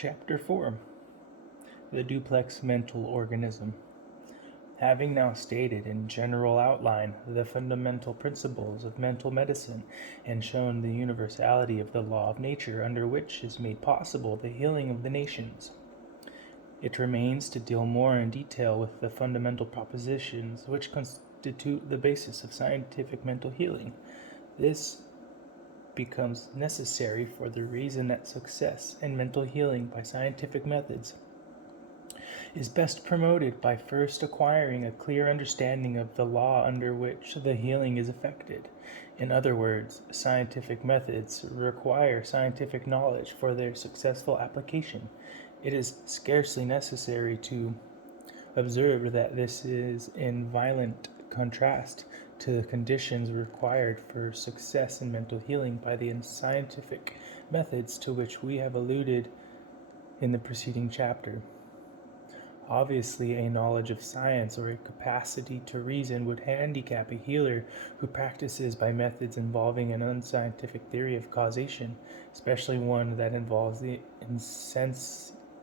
Chapter 4: The Duplex Mental Organism. Having now stated in general outline the fundamental principles of mental medicine and shown the universality of the law of nature under which is made possible the healing of the nations, it remains to deal more in detail with the fundamental propositions which constitute the basis of scientific mental healing. This becomes necessary for the reason that success in mental healing by scientific methods is best promoted by first acquiring a clear understanding of the law under which the healing is effected. In other words, scientific methods require scientific knowledge for their successful application. It is scarcely necessary to observe that this is in violent contrast to the conditions required for success in mental healing by the scientific methods to which we have alluded in the preceding chapter. Obviously, a knowledge of science or a capacity to reason would handicap a healer who practices by methods involving an unscientific theory of causation, especially one that involves the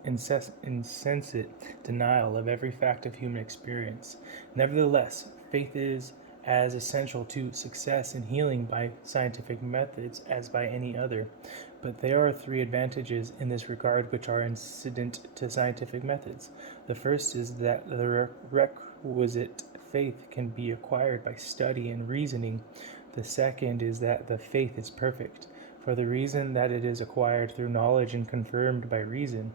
insensate denial of every fact of human experience. Nevertheless, faith is as essential to success in healing by scientific methods as by any other. But there are three advantages in this regard which are incident to scientific methods. The first is that the requisite faith can be acquired by study and reasoning. The second is that the faith is perfect, for the reason that it is acquired through knowledge and confirmed by reason.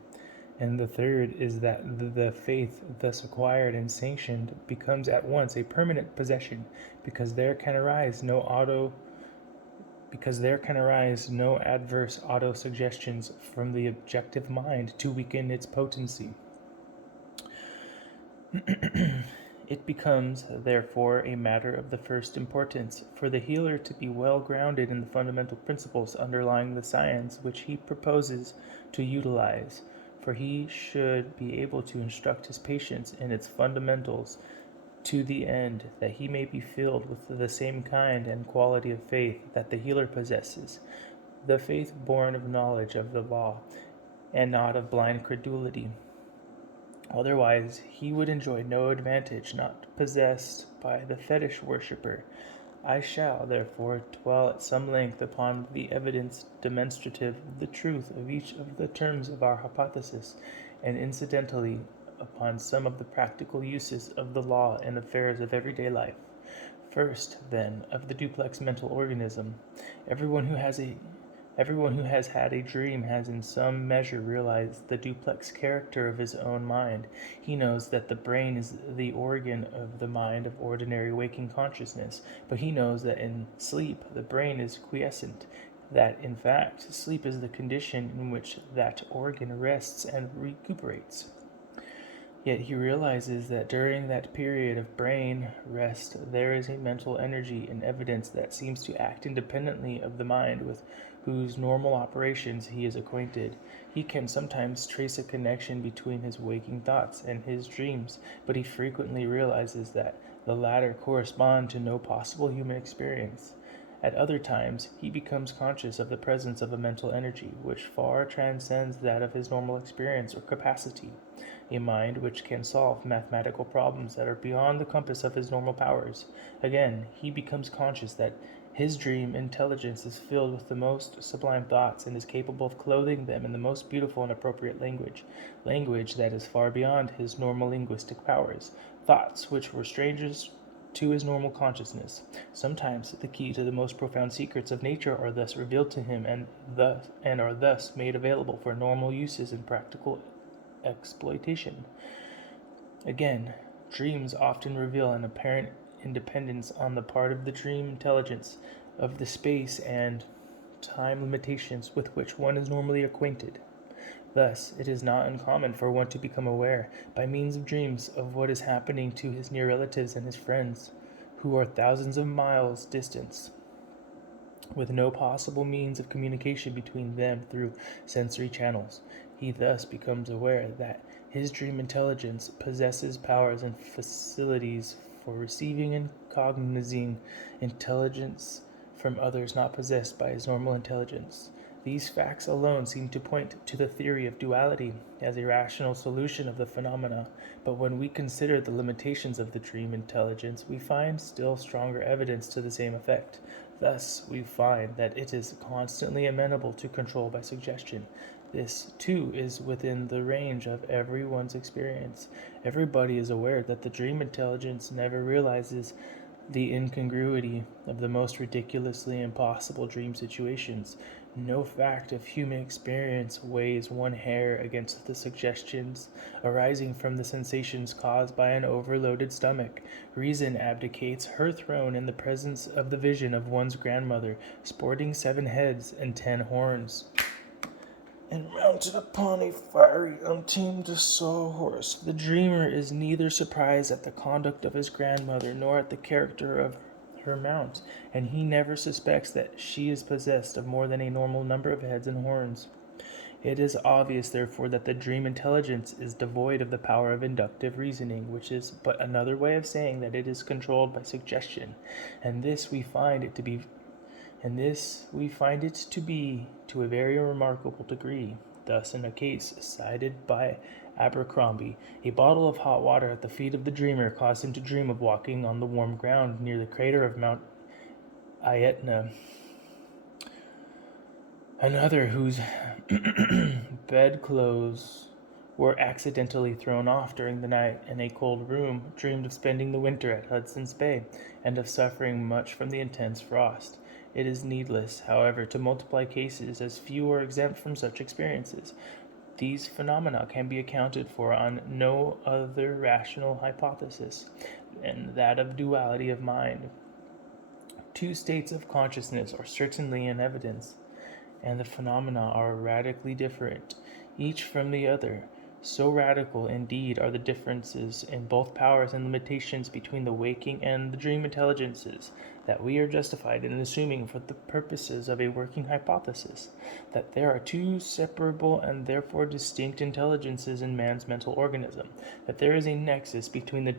And the third is that the faith thus acquired and sanctioned becomes at once a permanent possession, because there can arise no adverse auto-suggestions from the objective mind to weaken its potency. It becomes, therefore, a matter of the first importance for the healer to be well grounded in the fundamental principles underlying the science which he proposes to utilize, for he should be able to instruct his patients in its fundamentals to the end that he may be filled with the same kind and quality of faith that the healer possesses, the faith born of knowledge of the law, and not of blind credulity. Otherwise, he would enjoy no advantage not possessed by the fetish worshipper. I shall, therefore, dwell at some length upon the evidence demonstrative of the truth of each of the terms of our hypothesis, and incidentally upon some of the practical uses of the law in affairs of everyday life. First, then, of the duplex mental organism. Everyone who has had a dream has in some measure realized the duplex character of his own mind. He knows that the brain is the organ of the mind of ordinary waking consciousness, but he knows that in sleep the brain is quiescent, that in fact sleep is the condition in which that organ rests and recuperates. Yet he realizes that during that period of brain rest there is a mental energy in evidence that seems to act independently of the mind with whose normal operations he is acquainted. He can sometimes trace a connection between his waking thoughts and his dreams, but he frequently realizes that the latter correspond to no possible human experience. At other times, he becomes conscious of the presence of a mental energy which far transcends that of his normal experience or capacity, a mind which can solve mathematical problems that are beyond the compass of his normal powers. Again, he becomes conscious that his dream intelligence is filled with the most sublime thoughts and is capable of clothing them in the most beautiful and appropriate language that is far beyond his normal linguistic powers, thoughts which were strangers to his normal consciousness. Sometimes the key to the most profound secrets of nature are thus revealed to him and are thus made available for normal uses and practical exploitation. Again, dreams often reveal an apparent independence on the part of the dream intelligence of the space and time limitations with which one is normally acquainted. Thus, it is not uncommon for one to become aware, by means of dreams, of what is happening to his near relatives and his friends, who are thousands of miles distant, with no possible means of communication between them through sensory channels. He thus becomes aware that his dream intelligence possesses powers and facilities for receiving and cognizing intelligence from others not possessed by his normal intelligence. These facts alone seem to point to the theory of duality as a rational solution of the phenomena, but when we consider the limitations of the dream intelligence, we find still stronger evidence to the same effect. Thus, we find that it is constantly amenable to control by suggestion. This, too, is within the range of everyone's experience. Everybody is aware that the dream intelligence never realizes the incongruity of the most ridiculously impossible dream situations. No fact of human experience weighs one hair against the suggestions arising from the sensations caused by an overloaded stomach. Reason abdicates her throne in the presence of the vision of one's grandmother, sporting 7 heads and 10 horns, and mounted upon a fiery, untamed sawhorse. The dreamer is neither surprised at the conduct of his grandmother nor at the character of her mount, and he never suspects that she is possessed of more than a normal number of heads and horns. It is obvious, therefore, that the dream intelligence is devoid of the power of inductive reasoning, which is but another way of saying that it is controlled by suggestion, and this we find it to be to a very remarkable degree. Thus, in a case cited by Abercrombie, a bottle of hot water at the feet of the dreamer caused him to dream of walking on the warm ground near the crater of Mount Etna. Another whose bedclothes were accidentally thrown off during the night in a cold room dreamed of spending the winter at Hudson's Bay and of suffering much from the intense frost. It is needless, however, to multiply cases, as few are exempt from such experiences. These phenomena can be accounted for on no other rational hypothesis than that of duality of mind. 2 states of consciousness are certainly in evidence, and the phenomena are radically different, each from the other. So radical, indeed, are the differences in both powers and limitations between the waking and the dream intelligences, that we are justified in assuming, for the purposes of a working hypothesis, that there are 2 separable and therefore distinct intelligences in man's mental organism, that there is a nexus between the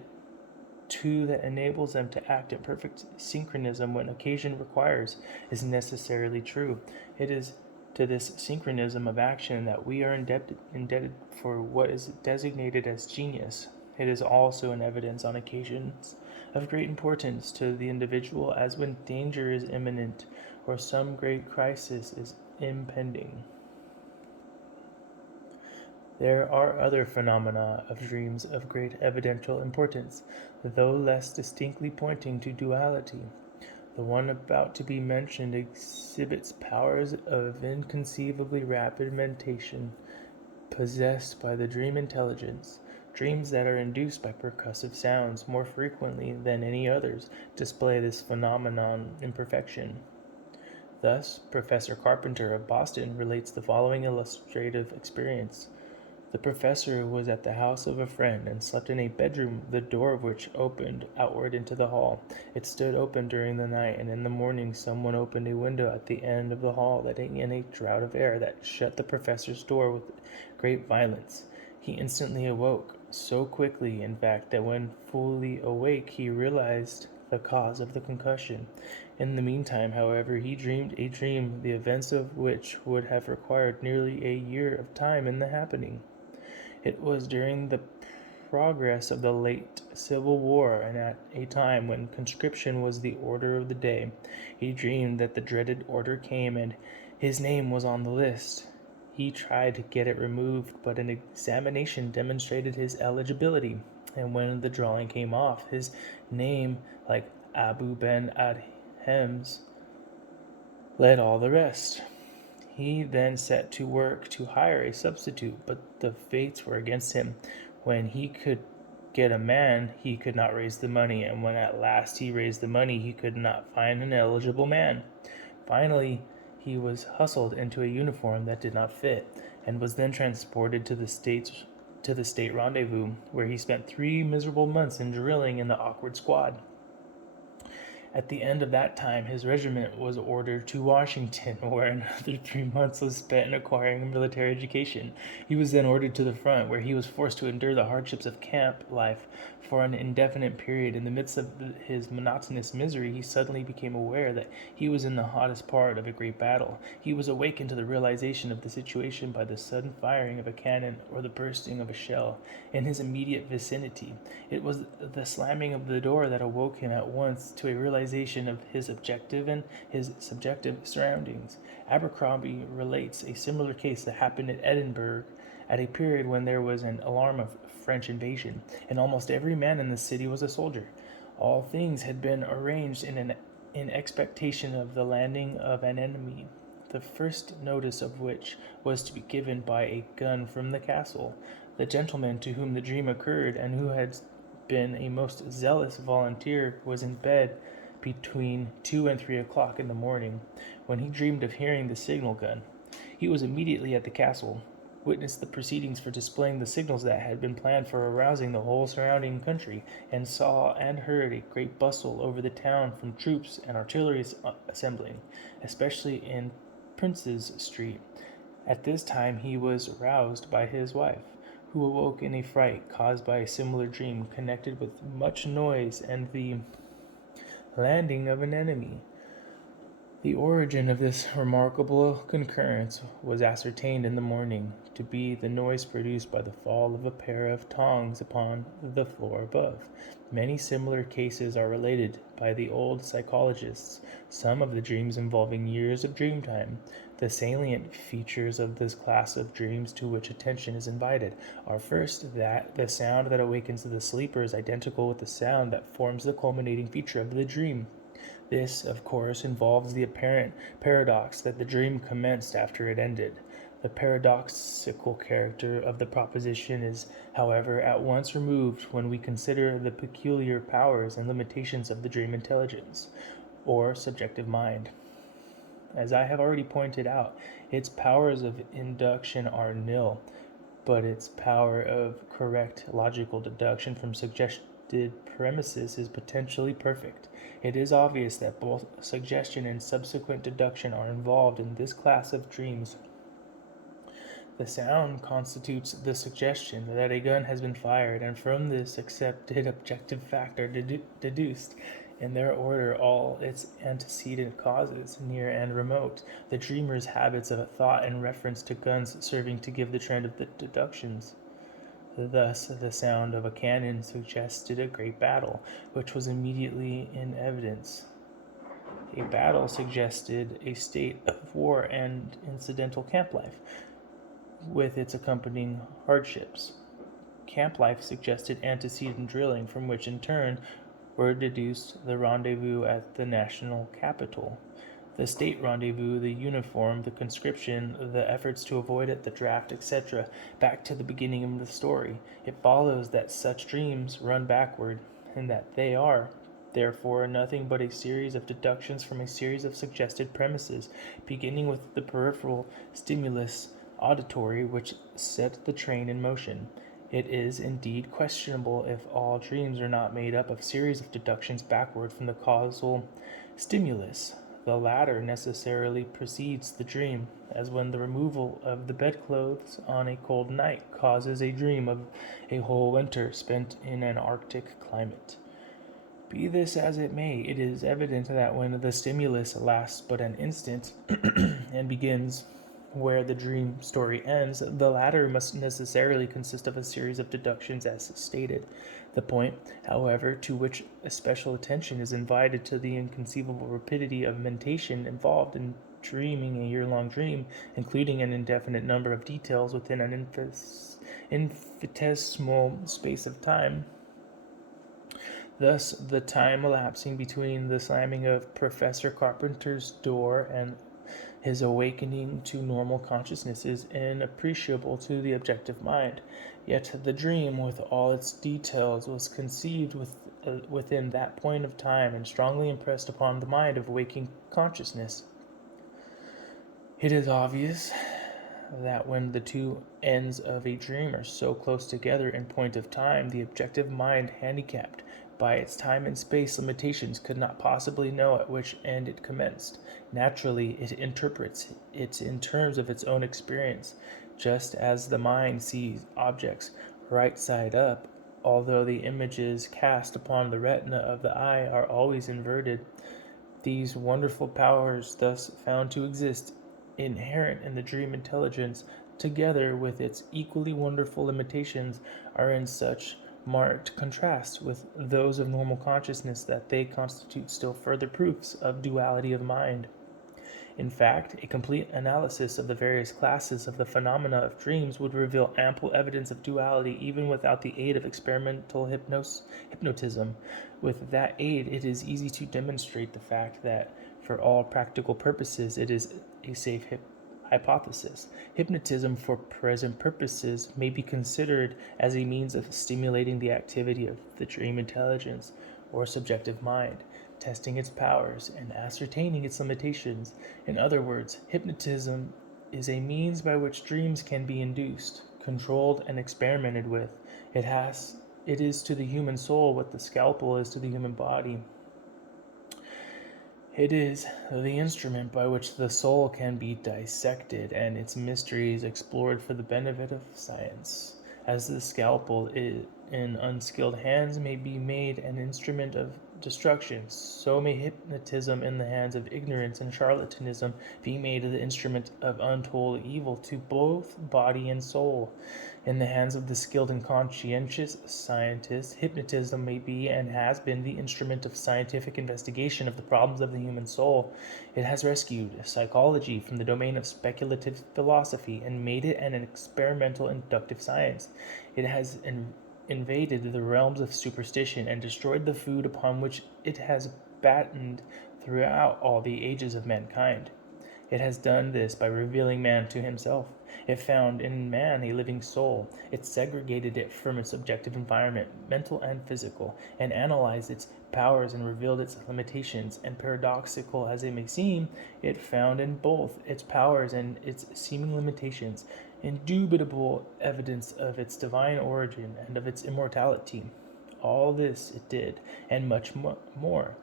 2 that enables them to act in perfect synchronism when occasion requires, is necessarily true. It is to this synchronism of action that we are indebted for what is designated as genius. It is also an evidence on occasions of great importance to the individual, as when danger is imminent or some great crisis is impending. There are other phenomena of dreams of great evidential importance, though less distinctly pointing to duality. The one about to be mentioned exhibits powers of inconceivably rapid mentation possessed by the dream intelligence. Dreams that are induced by percussive sounds more frequently than any others display this phenomenon in perfection. Thus, Professor Carpenter of Boston relates the following illustrative experience. The professor was at the house of a friend and slept in a bedroom, the door of which opened outward into the hall. It stood open during the night, and in the morning someone opened a window at the end of the hall, letting in a draught of air that shut the professor's door with great violence. He instantly awoke, so quickly, in fact, that when fully awake he realized the cause of the concussion. In the meantime, however, he dreamed a dream, the events of which would have required nearly a year of time in the happening. It was during the progress of the late Civil War, and at a time when conscription was the order of the day. He dreamed that the dreaded order came, and his name was on the list. He tried to get it removed, but an examination demonstrated his eligibility, and when the drawing came off, his name, like Abu Ben Adhem's, led all the rest. He then set to work to hire a substitute, but the fates were against him. When he could get a man, he could not raise the money, and when at last he raised the money, he could not find an eligible man. Finally, he was hustled into a uniform that did not fit, and was then transported to the state rendezvous, where he spent 3 miserable months in drilling in the awkward squad. At the end of that time, his regiment was ordered to Washington, where another 3 months was spent in acquiring a military education. He was then ordered to the front, where he was forced to endure the hardships of camp life for an indefinite period. In the midst of his monotonous misery, he suddenly became aware that he was in the hottest part of a great battle. He was awakened to the realization of the situation by the sudden firing of a cannon or the bursting of a shell in his immediate vicinity. It was the slamming of the door that awoke him at once to a realization of his objective and his subjective surroundings. Abercrombie relates a similar case that happened at Edinburgh at a period when there was an alarm of French invasion, and almost every man in the city was a soldier. All things had been arranged in expectation of the landing of an enemy, the first notice of which was to be given by a gun from the castle. The gentleman to whom the dream occurred, and who had been a most zealous volunteer, was in bed between 2 and 3 o'clock in the morning, when he dreamed of hearing the signal gun. He was immediately at the castle, witnessed the proceedings for displaying the signals that had been planned for arousing the whole surrounding country, and saw and heard a great bustle over the town from troops and artillery assembling, especially in Prince's Street. At this time he was roused by his wife, who awoke in a fright caused by a similar dream connected with much noise and the landing of an enemy. The origin of this remarkable concurrence was ascertained in the morning to be the noise produced by the fall of a pair of tongs upon the floor above. Many similar cases are related by the old psychologists, some of the dreams involving years of dream time. The salient features of this class of dreams to which attention is invited are first that the sound that awakens the sleeper is identical with the sound that forms the culminating feature of the dream. This, of course, involves the apparent paradox that the dream commenced after it ended. The paradoxical character of the proposition is, however, at once removed when we consider the peculiar powers and limitations of the dream intelligence, or subjective mind. As I have already pointed out, its powers of induction are nil, but its power of correct logical deduction from suggested premises is potentially perfect. It is obvious that both suggestion and subsequent deduction are involved in this class of dreams. The sound constitutes the suggestion that a gun has been fired, and from this accepted objective fact are deduced, in their order, all its antecedent causes, near and remote, the dreamer's habits of thought in reference to guns serving to give the trend of the deductions. Thus, the sound of a cannon suggested a great battle, which was immediately in evidence. A battle suggested a state of war and incidental camp life, with its accompanying hardships. Camp life suggested antecedent drilling, from which in turn were deduced the rendezvous at the national capital, the state rendezvous, the uniform, the conscription, the efforts to avoid it, the draft, etc. Back to the beginning of the story, it follows that such dreams run backward, and that they are, therefore, nothing but a series of deductions from a series of suggested premises, beginning with the peripheral stimulus auditory which set the train in motion. It is indeed questionable if all dreams are not made up of series of deductions backward from the causal stimulus. The latter necessarily precedes the dream, as when the removal of the bedclothes on a cold night causes a dream of a whole winter spent in an Arctic climate. Be this as it may, it is evident that when the stimulus lasts but an instant and begins where the dream story ends, the latter must necessarily consist of a series of deductions as stated. The point, however, to which especial attention is invited to the inconceivable rapidity of mentation involved in dreaming a year-long dream, including an indefinite number of details within an infinitesimal space of time. Thus, the time elapsing between the slamming of Professor Carpenter's door and his awakening to normal consciousness is inappreciable to the objective mind. Yet the dream, with all its details, was conceived within that point of time and strongly impressed upon the mind of waking consciousness. It is obvious that when the two ends of a dream are so close together in point of time, the objective mind, handicapped by its time and space limitations, could not possibly know at which end it commenced. Naturally, it interprets it in terms of its own experience, just as the mind sees objects right side up, although the images cast upon the retina of the eye are always inverted. These wonderful powers, thus found to exist inherent in the dream intelligence, together with its equally wonderful limitations, are in such marked contrast with those of normal consciousness that they constitute still further proofs of duality of mind. In fact, a complete analysis of the various classes of the phenomena of dreams would reveal ample evidence of duality even without the aid of experimental hypnotism. With that aid, it is easy to demonstrate the fact that, for all practical purposes, it is a safe hypothesis. Hypnotism, for present purposes, may be considered as a means of stimulating the activity of the dream intelligence or subjective mind, testing its powers and ascertaining its limitations. In other words, hypnotism is a means by which dreams can be induced, controlled, and experimented with. It is to the human soul what the scalpel is to the human body. It is the instrument by which the soul can be dissected and its mysteries explored for the benefit of science. As the scalpel in unskilled hands may be made an instrument of destruction, so may hypnotism in the hands of ignorance and charlatanism be made the instrument of untold evil to both body and soul. In the hands of the skilled and conscientious scientist, hypnotism may be and has been the instrument of scientific investigation of the problems of the human soul. It has rescued psychology from the domain of speculative philosophy and made it an experimental inductive science. It has invaded the realms of superstition and destroyed the food upon which it has battened throughout all the ages of mankind. It has done this by revealing man to himself. It found in man a living soul. It segregated it from its objective environment, mental and physical, and analyzed its powers and revealed its limitations. And paradoxical as it may seem, it found in both its powers and its seeming limitations indubitable evidence of its divine origin and of its immortality. All this it did, and much more,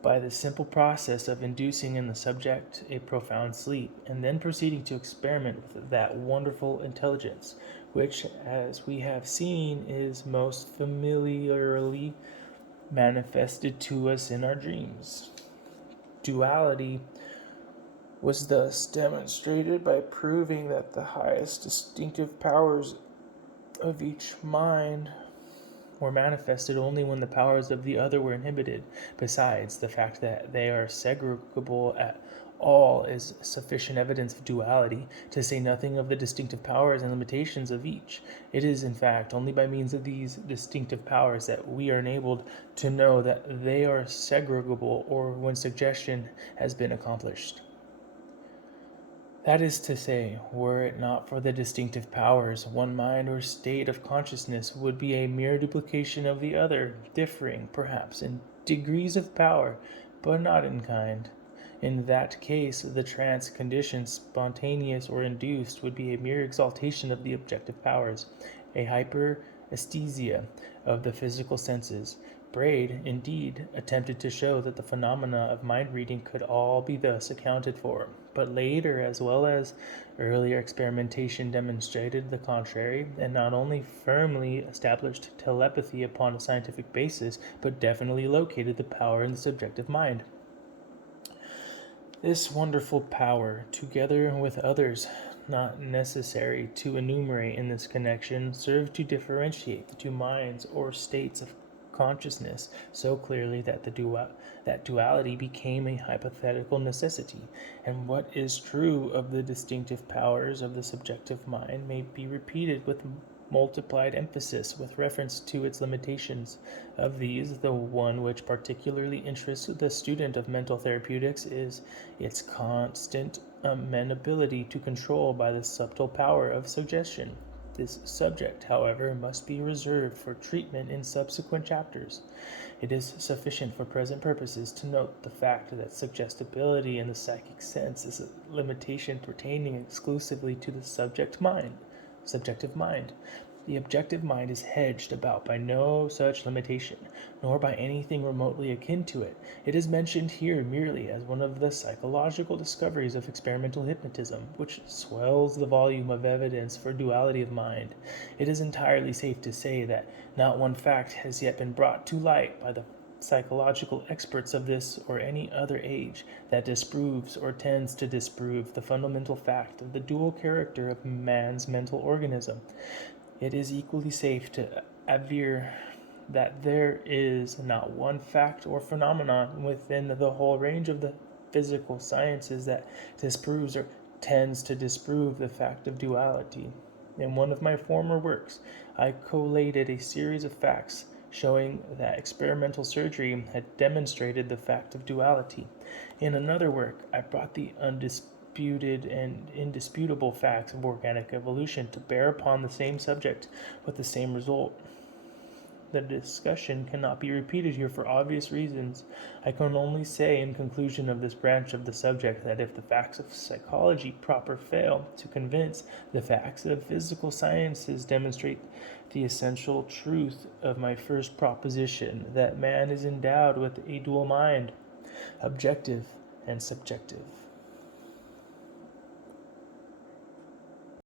by the simple process of inducing in the subject a profound sleep, and then proceeding to experiment with that wonderful intelligence, which, as we have seen, is most familiarly manifested to us in our dreams. Duality was thus demonstrated by proving that the highest distinctive powers of each mind were manifested only when the powers of the other were inhibited. Besides, the fact that they are segregable at all is sufficient evidence of duality, to say nothing of the distinctive powers and limitations of each. It is, in fact, only by means of these distinctive powers that we are enabled to know that they are segregable, or when suggestion has been accomplished. That is to say, were it not for the distinctive powers, one mind or state of consciousness would be a mere duplication of the other, differing, perhaps, in degrees of power, but not in kind. In that case, the trance condition, spontaneous or induced, would be a mere exaltation of the objective powers, a hyperesthesia of the physical senses. Braid, indeed, attempted to show that the phenomena of mind-reading could all be thus accounted for, but later as well as earlier experimentation demonstrated the contrary, and not only firmly established telepathy upon a scientific basis, but definitely located the power in the subjective mind. This wonderful power, together with others not necessary to enumerate in this connection, served to differentiate the two minds or states of consciousness so clearly that that duality became a hypothetical necessity, and what is true of the distinctive powers of the subjective mind may be repeated with multiplied emphasis with reference to its limitations. Of these, the one which particularly interests the student of mental therapeutics is its constant amenability to control by the subtle power of suggestion. This subject, however, must be reserved for treatment in subsequent chapters. It is sufficient for present purposes to note the fact that suggestibility in the psychic sense is a limitation pertaining exclusively to the subjective mind. The objective mind is hedged about by no such limitation, nor by anything remotely akin to it. It is mentioned here merely as one of the psychological discoveries of experimental hypnotism, which swells the volume of evidence for duality of mind. It is entirely safe to say that not one fact has yet been brought to light by the psychological experts of this or any other age that disproves or tends to disprove the fundamental fact of the dual character of man's mental organism. It is equally safe to aver that there is not one fact or phenomenon within the whole range of the physical sciences that disproves or tends to disprove the fact of duality. In one of my former works, I collated a series of facts showing that experimental surgery had demonstrated the fact of duality. In another work, I brought the undisputed and indisputable facts of organic evolution to bear upon the same subject with the same result. The discussion cannot be repeated here for obvious reasons. I can only say in conclusion of this branch of the subject that if the facts of psychology proper fail to convince, the facts of physical sciences demonstrate the essential truth of my first proposition, that man is endowed with a dual mind, objective and subjective.